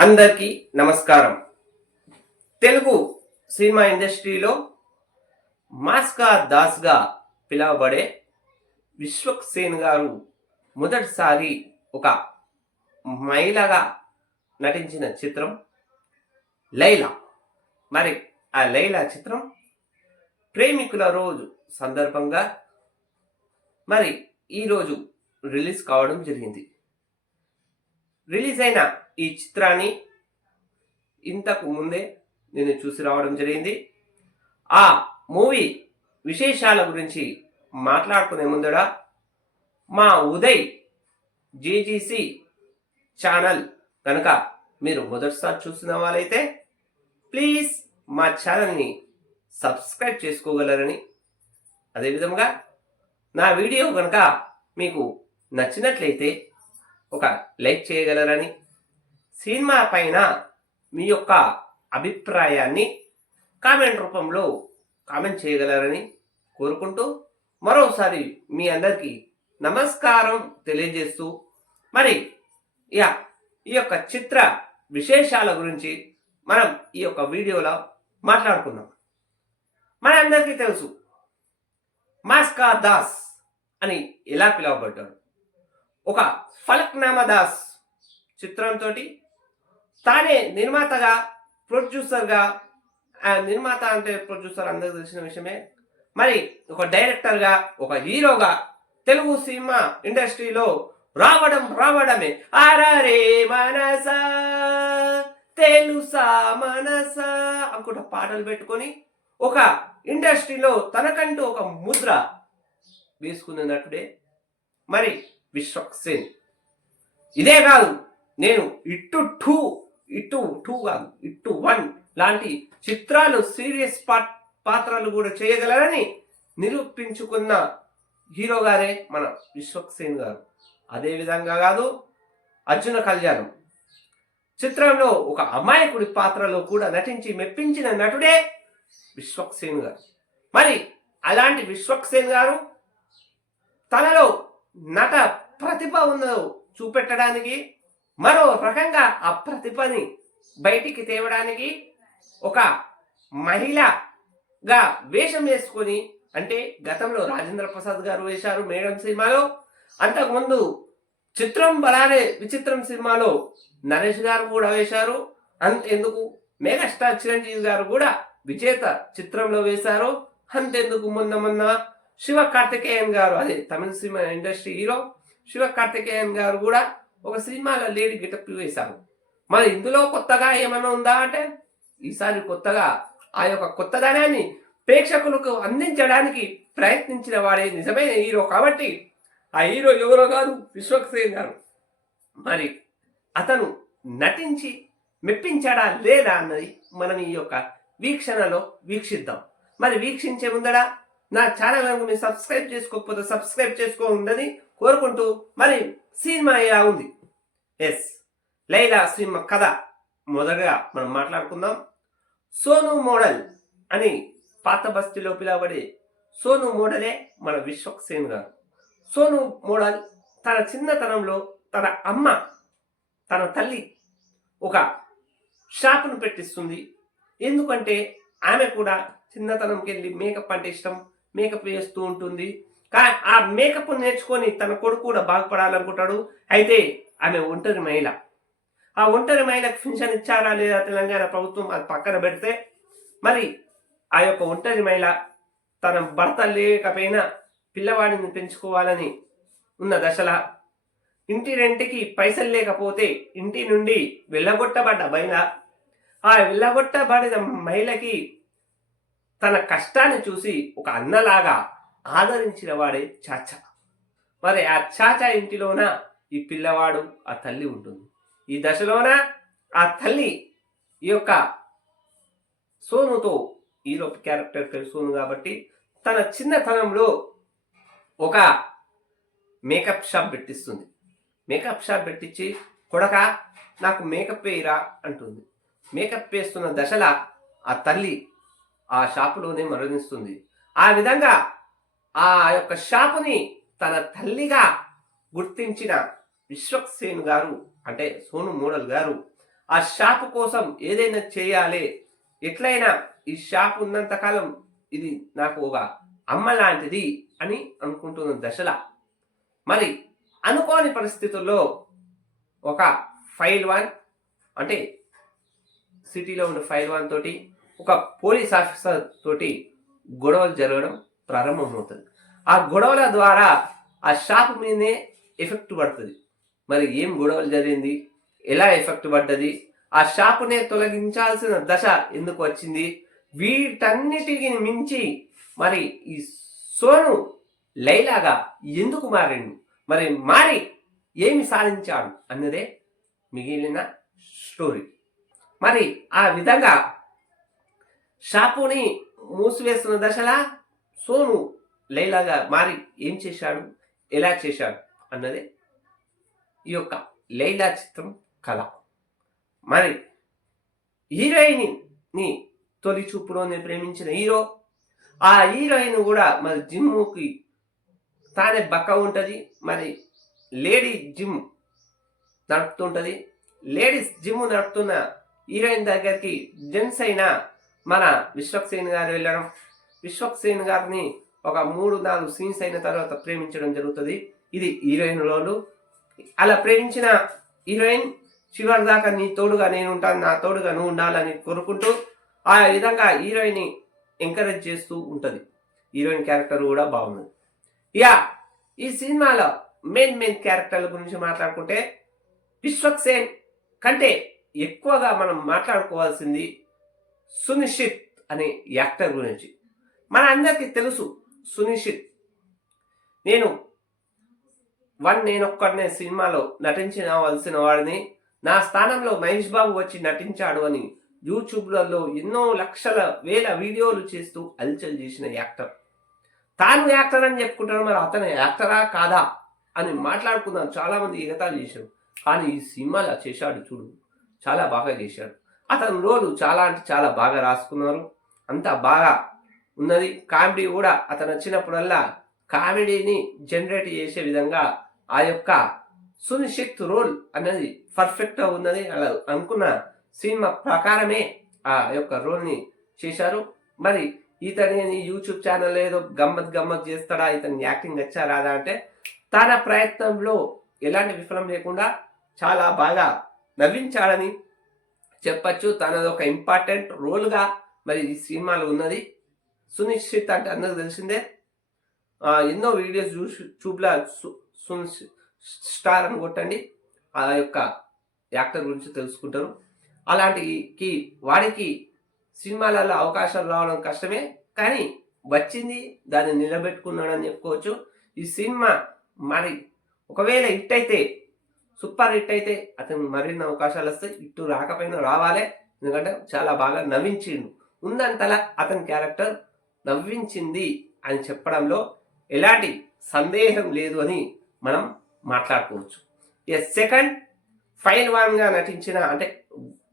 అందరికీ నమస్కారం. తెలుగు సినిమా ఇండస్ట్రీలో మాస్కా దాస్గా పిలువబడే విశ్వక్ సేన్ గారు మొదటిసారి ఒక మహిళగా నటించిన చిత్రం లైలా. మరి ఆ లైలా చిత్రం ప్రేమికుల రోజు సందర్భంగా మరి ఈరోజు రిలీజ్ కావడం జరిగింది. రిలీజ్ అయిన ఈ చిత్రాన్ని ఇంతకు ముందే నేను చూసి రావడం జరిగింది. ఆ మూవీ విశేషాల గురించి మాట్లాడుకునే ముందర మా ఉదయ్ జేజీసీ ఛానల్ కనుక మీరు మొదటిసారి చూస్తున్న వాళ్ళైతే ప్లీజ్ మా ఛానల్ని సబ్స్క్రైబ్ చేసుకోగలరని. అదేవిధంగా నా వీడియో కనుక మీకు నచ్చినట్లయితే ఒక లైక్ చేయగలరని సినిమా పైన మీ యొక్క అభిప్రాయాన్ని కామెంట్ రూపంలో కామెంట్ చేయగలరని కోరుకుంటూ మరోసారి మీ అందరికీ నమస్కారం తెలియజేస్తూ మరి యా ఈ యొక్క చిత్ర విశేషాల గురించి మనం ఈ యొక్క వీడియోలో మాట్లాడుకుందాం. మనందరికీ తెలుసు మాస్కా దాస్ అని ఎలా పిలువబడ్డాడు? ఒక ఫలక్నామా దాస్ చిత్రంతో తానే నిర్మాతగా ప్రొడ్యూసర్గా నిర్మాత అంటే ప్రొడ్యూసర్ అందరికి తెలిసిన విషయమే. మరి ఒక డైరెక్టర్గా ఒక హీరోగా తెలుగు సినిమా ఇండస్ట్రీలో రావడం రావడమే. ఆరారే మనసా తెలుసా మనసా అనుకుంటా పాటలు పెట్టుకొని ఒక ఇండస్ట్రీలో తనకంటూ ఒక ముద్ర వేసుకున్న నటుడే మరి విశ్వక్సేన్. ఇదే కాదు నేను ఇట్టు టూ ఇటు టూ కాదు ఇటు వన్ లాంటి చిత్రాలు సీరియస్ పాత్రలు కూడా చేయగలరని నిరూపించుకున్న హీరో గారే మన విశ్వక్సేన్ గారు. అదే విధంగా కాదు అర్జున కళ్యాణం. చిత్రంలో ఒక అమాయకుడి పాత్రలో కూడా నటించి మెప్పించిన నటుడే విశ్వక్సేన్ గారు. మరి అలాంటి విశ్వక్సేన్ గారు తనలో నట ప్రతిభ ఉన్నదో చూపెట్టడానికి మరో రకంగా ఆ ప్రతిభని బయటికి తేవడానికి ఒక మహిళగా వేషం వేసుకొని అంటే గతంలో రాజేంద్ర ప్రసాద్ గారు వేశారు మేడం సినిమాలో. అంతకుముందు చిత్రం బలానే విచిత్రం సినిమాలో నరేష్ గారు కూడా వేశారు. అంతెందుకు మెగాస్టార్ చిరంజీవి గారు కూడా విజేత చిత్రంలో వేశారు. అంతెందుకు మొన్న మొన్న శివ కార్తికేయన్ గారు అదే Tamil cinema industry hero Shiva Karthikeyan గారు కూడా ఒక సినిమాలో లేడీ గెటప్ వేశారు. మరి ఇందులో కొత్తగా ఏమైనా ఉందా అంటే ఈసారి కొత్తగా ఆ యొక్క కొత్తదనాన్ని ప్రేక్షకులకు అందించడానికి ప్రయత్నించిన వాడే నిజమైన హీరో కాబట్టి ఆ హీరో ఎవరో కాదు విశ్వక్సేన్ గారు. మరి అతను నటించి మెప్పించాడా లేదా అన్నది మనం ఈ యొక్క వీక్షణలో వీక్షిద్దాం. మరి వీక్షించే ముందడా నా ఛానల్ కనుక మీరు సబ్స్క్రైబ్ చేసుకోకపోతే సబ్స్క్రైబ్ చేసుకోండి కోరుకుంటూ మరి సినిమా ఇలా ఉంది? ఎస్ లైలా సినిమా కథ మొదటగా మనం మాట్లాడుకుందాం. సోను మోడల్ అని పాత బస్తీలో పిలవబడే సోను మోడలే మన విశ్వక్ సేన్ గారు. సోను మోడల్ తన చిన్నతనంలో తన అమ్మ తన తల్లి ఒక షాపును పెట్టిస్తుంది. ఎందుకంటే ఆమె కూడా చిన్నతనంకి వెళ్ళి మేకప్ అంటే ఇష్టం. మేకప్ వేస్తూ ఉంటుంది. కానీ ఆ మేకప్ నేర్చుకొని తన కొడుకు కూడా బాగుపడాలనుకుంటాడు. అయితే ఆమె ఒంటరి మహిళ. ఆ ఒంటరి మహిళకు పెన్షన్ ఇచ్చారా లేదా తెలంగాణ ప్రభుత్వం అది పక్కన పెడితే మరి ఆ యొక్క ఒంటరి మహిళ తన భర్త లేకపోయినా పిల్లవాడిని పెంచుకోవాలని ఉన్న దశలా ఇంటి రెంటికి పైసలు లేకపోతే ఇంటి నుండి వెళ్ళగొట్టబడ్డ మహిళ ఆ వెళ్ళగొట్టబడిన మహిళకి తన కష్టాన్ని చూసి ఒక అన్నలాగా ఆదరించిన వాడే చాచా. మరి ఆ చాచా ఇంటిలోన ఈ పిల్లవాడు ఆ తల్లి ఉంటుంది. ఈ దశలోన ఆ తల్లి ఈ యొక్క సోనుతో హీరో క్యారెక్టర్ పేరు సోను కాబట్టి తన చిన్నతనంలో ఒక మేకప్ షాప్ పెట్టిస్తుంది. మేకప్ షాప్ పెట్టించి కొడక నాకు మేకప్ వేయరా అంటుంది. మేకప్ వేస్తున్న దశల ఆ తల్లి ఆ షాపులోనే మరణిస్తుంది. ఆ విధంగా ఆ యొక్క షాపుని తన తల్లిగా గుర్తించిన విశ్వక్సేన్ గారు అంటే సోను మోడల్ గారు ఆ షాప్ కోసం ఏదైనా చేయాలి ఎట్లయినా ఈ షాప్ ఉన్నంతకాలం ఇది నాకు ఒక అమ్మ లాంటిది అని అనుకుంటున్న దశల. మరి అనుకోని పరిస్థితుల్లో ఒక ఫైల్ వన్ అంటే సిటీలో ఉన్న ఫైల్ వన్ తోటి ఒక పోలీస్ ఆఫీసర్ తోటి గొడవలు జరగడం ప్రారంభమవుతుంది. ఆ గొడవల ద్వారా ఆ షాప్ మీదనే ఎఫెక్ట్ పడుతుంది. మరి ఏం గొడవలు జరిగింది? ఎలా ఎఫెక్ట్ పడ్డది? ఆ షాపునే తొలగించాల్సిన దశ ఎందుకు వచ్చింది? వీటన్నిటికి మించి మరి ఈ సోను లైలాగా ఎందుకు మారిండు? మరి మారి ఏమి సాధించాడు అన్నదే మిగిలిన స్టోరీ. మరి ఆ విధంగా షాపుని మూసివేస్తున్న దశలా సోను లైలాగా మారి ఏం చేశాడు? ఎలా చేశాడు? అన్నదే ఈ యొక్క లైలా చిత్రం కళ. మరి హీరోయిన్ని తొలి చూపులోనే ప్రేమించిన హీరో ఆ హీరోయిన్ కూడా మరి జిమ్కి తానే బక్క ఉంటుంది. మరి లేడీ జిమ్ నడుపుతుంటుంది. లేడీస్ జిమ్ నడుపుతున్న హీరోయిన్ దగ్గరికి జెంట్స్ అయిన మన విశ్వక్సేన్ గారు వెళ్ళడం విశ్వక్సేన్ గారిని ఒక మూడు నాలుగు సీన్స్ అయిన తర్వాత ప్రేమించడం జరుగుతుంది. ఇది హీరోయిన్ రోలు. అలా ప్రేమించిన హీరోయిన్ చివరి దాకా నీ తోడుగా నేను ఉంటాను నా తోడుగా నువ్వు ఉండాలని కోరుకుంటూ ఆ విధంగా హీరోయిన్ ఎంకరేజ్ చేస్తూ ఉంటుంది. హీరోయిన్ క్యారెక్టర్ కూడా బాగుంది. ఇక ఈ సినిమాలో మెయిన్ మెయిన్ క్యారెక్టర్ల గురించి మాట్లాడుకుంటే విశ్వక్సేన్ కంటే ఎక్కువగా మనం మాట్లాడుకోవాల్సింది సునిశ్చిత్ అనే యాక్టర్ గురించి. మన అందరికీ తెలుసు సునిశ్చిత్. నేను వన్ నేను ఒక్కడనే సినిమాలో నటించవలసిన వాడిని. నా స్థానంలో మహేష్ బాబు వచ్చి నటించాడు అని యూట్యూబ్లలో ఎన్నో లక్షల వేల వీడియోలు చేస్తూ అల్చల్ చేసిన యాక్టర్. తాను యాక్టర్ అని చెప్పుకుంటాడు మరి అతను యాక్టరా కాదా అని మాట్లాడుకున్నాను. చాలామంది ఎగతాలు చేశారు. కానీ ఈ సినిమాలో చేశాడు చూడు. చాలా బాగా చేశాడు. అతని రోలు చాలా అంటే చాలా బాగా రాసుకున్నారు. అంతా బాగా ఉన్నది. కామెడీ కూడా అతను వచ్చినప్పుడల్లా కామెడీని జనరేట్ చేసే విధంగా ఆ యొక్క సునిశ్చిత్ రోల్ అనేది పర్ఫెక్ట్గా ఉన్నది అలా అనుకున్న సినిమా ప్రకారమే ఆ యొక్క రోల్ని చేశారు. మరి ఇతని యూట్యూబ్ ఛానల్ ఏదో గమ్మత్ గమ్మత్ చేస్తాడా ఇతని యాక్టింగ్ వచ్చా రాదా అంటే తన ప్రయత్నంలో ఎలాంటి విఫలం లేకుండా చాలా బాగా నవ్వించాడని చెప్పచ్చు. తనది ఒక ఇంపార్టెంట్ రోల్గా మరి ఈ సినిమాలో ఉన్నది. సునిశ్చిత్ అంటే అందరికి తెలిసిందే. ఎన్నో వీడియోస్ చూసి చూపులా సునిశ్చిత్ స్టార్ అని కొట్టండి. ఆ యొక్క యాక్టర్ గురించి తెలుసుకుంటారు. అలాంటికి వాడికి సినిమాలలో అవకాశాలు రావడం కష్టమే. కానీ వచ్చింది దాన్ని నిలబెట్టుకున్నాడని చెప్పుకోవచ్చు. ఈ సినిమా మరి ఒకవేళ హిట్ అయితే సూపర్ హిట్ అయితే అతను మరిన్ని అవకాశాలు వస్తాయి ఇటు రాకపోయినా రావాలి. ఎందుకంటే చాలా బాగా నవ్వించిండు. ఉందంతలా అతని క్యారెక్టర్ నవ్వించింది అని చెప్పడంలో ఎలాంటి సందేహం లేదు అని మనం మాట్లాడుకోవచ్చు. ఇక సెకండ్ ఫైల్ వన్గా నటించిన అంటే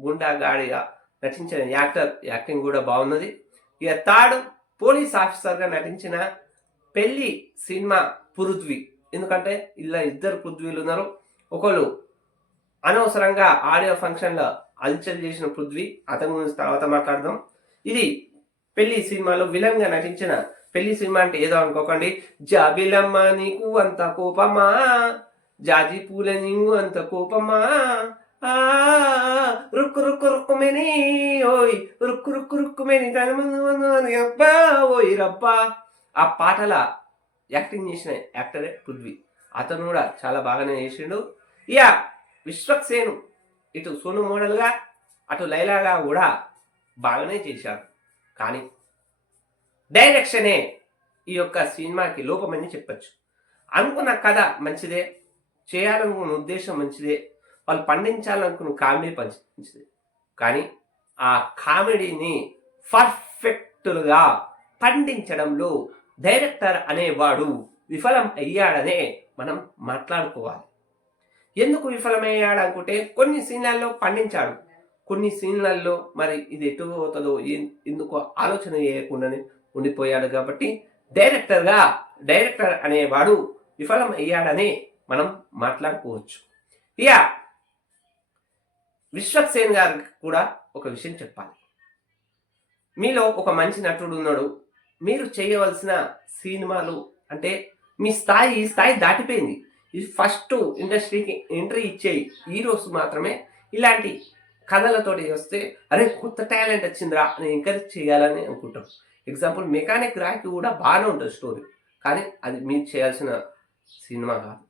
గుండాగాడిగా నటించిన యాక్టర్ యాక్టింగ్ కూడా బాగున్నది. ఇక థర్డ్ పోలీస్ ఆఫీసర్గా నటించిన పెళ్ళి సినిమా పృథ్వీ. ఎందుకంటే ఇలా ఇద్దరు పృథ్వీలు ఉన్నారు. ఒకళ్ళు అనవసరంగా ఆడియో ఫంక్షన్లో అల్చల్ చేసిన పృథ్వీ. అతని గురించి తర్వాత మాట్లాడదాం. ఇది పెళ్ళి సినిమాలో విలన్గా నటించిన పెళ్ళి సినిమా అంటే ఏదో అనుకోకండి. జాబిలమ్మ నీకు అంత కోపమా? జాజి పూల నీకు అంత కోపమా? రుక్కు రుక్కు రుక్కుమని ఓయ్ రుక్కు రుక్కు రుక్కుమెని తన ముందు ముందు అని ఓయ్ రబ్బా. ఆ పాటల యాక్టింగ్ చేసిన యాక్టరే పృథ్వీ. అతను కూడా చాలా బాగానే చేసిండు. ఇక విశ్వక్సేను ఇటు సోను మోడల్గా అటు లైలాగా కూడా బాగానే చేశారు. కానీ డైరెక్షనే ఈ యొక్క సినిమాకి లోపమని చెప్పచ్చు. అనుకున్న కథ మంచిదే చేయాలనుకున్న ఉద్దేశం మంచిదే వాళ్ళు పండించాలనుకున్న కామెడీ పంచి కానీ ఆ కామెడీని పర్ఫెక్ట్గా పండించడంలో డైరెక్టర్ అనేవాడు విఫలం అయ్యాడనే మనం మాట్లాడుకోవాలి. ఎందుకు విఫలమయ్యాడు అనుకుంటే కొన్ని సీన్లలో పండించాడు. కొన్ని సీన్లలో మరి ఇది ఎటు పోతుందో ఎందుకో ఆలోచన చేయకుండానే ఉండిపోయాడు కాబట్టి డైరెక్టర్గా డైరెక్టర్ అనేవాడు విఫలం అయ్యాడని మనం మాట్లాడుకోవచ్చు. ఇక విశ్వక్సేన్ గారికి కూడా ఒక విషయం చెప్పాలి. మీలో ఒక మంచి నటుడు ఉన్నాడు. మీరు చేయవలసిన సినిమాలు అంటే మీ స్థాయి ఈ స్థాయి దాటిపోయింది. ఇది ఫస్ట్ ఇండస్ట్రీకి ఎంట్రీ ఇచ్చే హీరోస్ మాత్రమే ఇలాంటి కథలతోటి వస్తే అరే కొత్త టాలెంట్ వచ్చిందిరా అని ఎంకరేజ్ చేయాలని అనుకుంటాం. ఎగ్జాంపుల్ మెకానిక్ రాకి కూడా బాగానే ఉంటుంది స్టోరీ కానీ అది మీరు చేయాల్సిన సినిమా కాదు.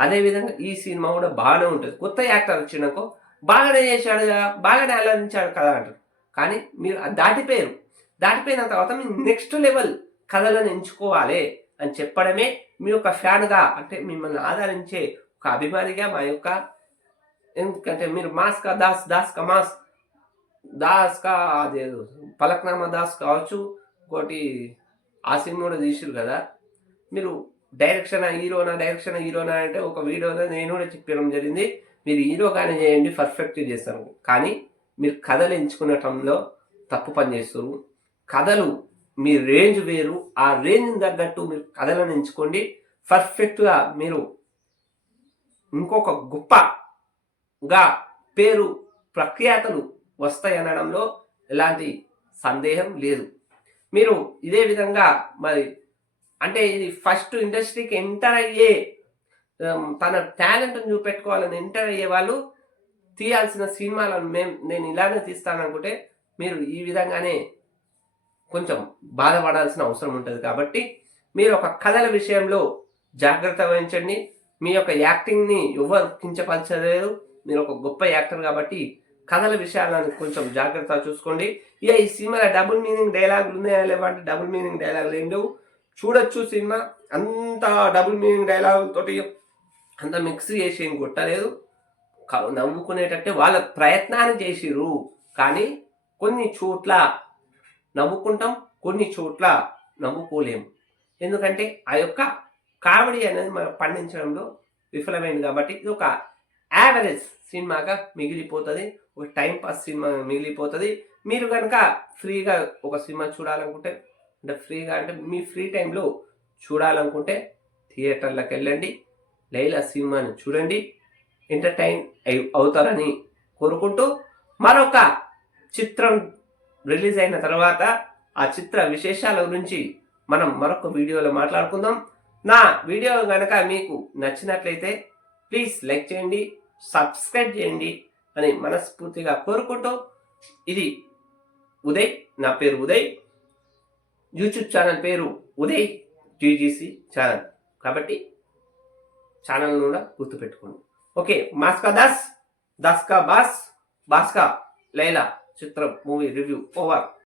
అదేవిధంగా ఈ సినిమా కూడా బాగానే ఉంటుంది. కొత్త యాక్టర్ వచ్చినాకో బాగానే చేశాడు కదా బాగానే అలరించాడు కదా అంటారు. కానీ మీరు అది దాటిపోయారు. దాటిపోయిన తర్వాత మీరు నెక్స్ట్ లెవెల్ కథలను ఎంచుకోవాలి అని చెప్పడమే మీ యొక్క ఫ్యాన్గా అంటే మిమ్మల్ని ఆదరించే ఒక అభిమానిగా మా యొక్క ఎందుకంటే మీరు మాస్ కా దాస్ దాస్ కా మాస్ దాస్ కా అదే పలక్నామా దాస్ కావచ్చు ఇంకోటి ఆ సినిమా కూడా తీసిరు కదా. మీరు డైరెక్షన్ హీరోనా డైరెక్షన్ హీరోనా అంటే ఒక వీడియోలో నేను కూడా చెప్పడం జరిగింది. మీరు హీరోగానే చేయండి పర్ఫెక్ట్ చేస్తారు. కానీ మీరు కథలు ఎంచుకునటంలో తప్పు పని చేస్తారు. కథలు మీ రేంజ్ వేరు. ఆ రేంజ్ తగ్గట్టు మీరు కథలను ఎంచుకోండి. పర్ఫెక్ట్గా మీరు ఇంకొక గొప్ప గా పేరు ప్రఖ్యాతలు వస్తాయనడంలో ఎలాంటి సందేహం లేదు. మీరు ఇదే విధంగా మరి అంటే ఇది ఫస్ట్ ఇండస్ట్రీకి ఎంటర్ అయ్యే తన టాలెంట్ని చూపెట్టుకోవాలని ఎంటర్ అయ్యే వాళ్ళు తీయాల్సిన సినిమాలను మేము నేను ఇలానే తీస్తాననుకుంటే మీరు ఈ విధంగానే కొంచెం బాధపడాల్సిన అవసరం ఉంటుంది కాబట్టి మీరు ఒక కథల విషయంలో జాగ్రత్త వహించండి. మీ యొక్క యాక్టింగ్ని ఎవరు కించపరచలేదు. మీరు ఒక గొప్ప యాక్టర్ కాబట్టి కథల విషయాలను కొంచెం జాగ్రత్త చూసుకోండి. ఇక ఈ సినిమాలో డబుల్ మీనింగ్ డైలాగులు ఉన్నాయా లేవంటే డబుల్ మీనింగ్ డైలాగులు ఏం లేవు. చూడొచ్చు సినిమా. అంత డబుల్ మీనింగ్ డైలాగులతోటి అంత మిక్స్ చేసి ఏం కొట్టలేదు. నవ్వుకునేటట్టే వాళ్ళ ప్రయత్నాన్ని చేసిర్రు. కానీ కొన్ని చోట్ల నవ్వుకుంటాం కొన్ని చోట్ల నవ్వుకోలేము ఎందుకంటే ఆ యొక్క కామెడీ అనేది మనం పండించడంలో విఫలమైంది కాబట్టి ఇది ఒక యావరేజ్ సినిమాగా మిగిలిపోతుంది ఒక టైం పాస్ సినిమా మిగిలిపోతుంది. మీరు కనుక ఫ్రీగా ఒక సినిమా చూడాలనుకుంటే అంటే ఫ్రీగా అంటే మీ ఫ్రీ టైంలో చూడాలనుకుంటే థియేటర్లకు వెళ్ళండి లైలా సినిమాని చూడండి ఎంటర్టైన్ అయి అవుతారని కోరుకుంటూ మరొక చిత్రం రిలీజ్ అయిన తర్వాత ఆ చిత్ర విశేషాల గురించి మనం మరొక వీడియోలో మాట్లాడుకుందాం. నా వీడియో కనుక మీకు నచ్చినట్లయితే ప్లీజ్ లైక్ చేయండి సబ్స్క్రైబ్ చేయండి అని మనస్ఫూర్తిగా కోరుకుంటూ ఇది ఉదయ్. నా పేరు ఉదయ్. యూట్యూబ్ ఛానల్ పేరు ఉదయ్ జీజీసీ ఛానల్. కాబట్టి ఛానల్ కూడా గుర్తుపెట్టుకోండి. ఓకే మాస్కా దాస్ దాస్కా బాస్ బాస్కా లైలా చిత్రం మూవీ రివ్యూ ఓవర్.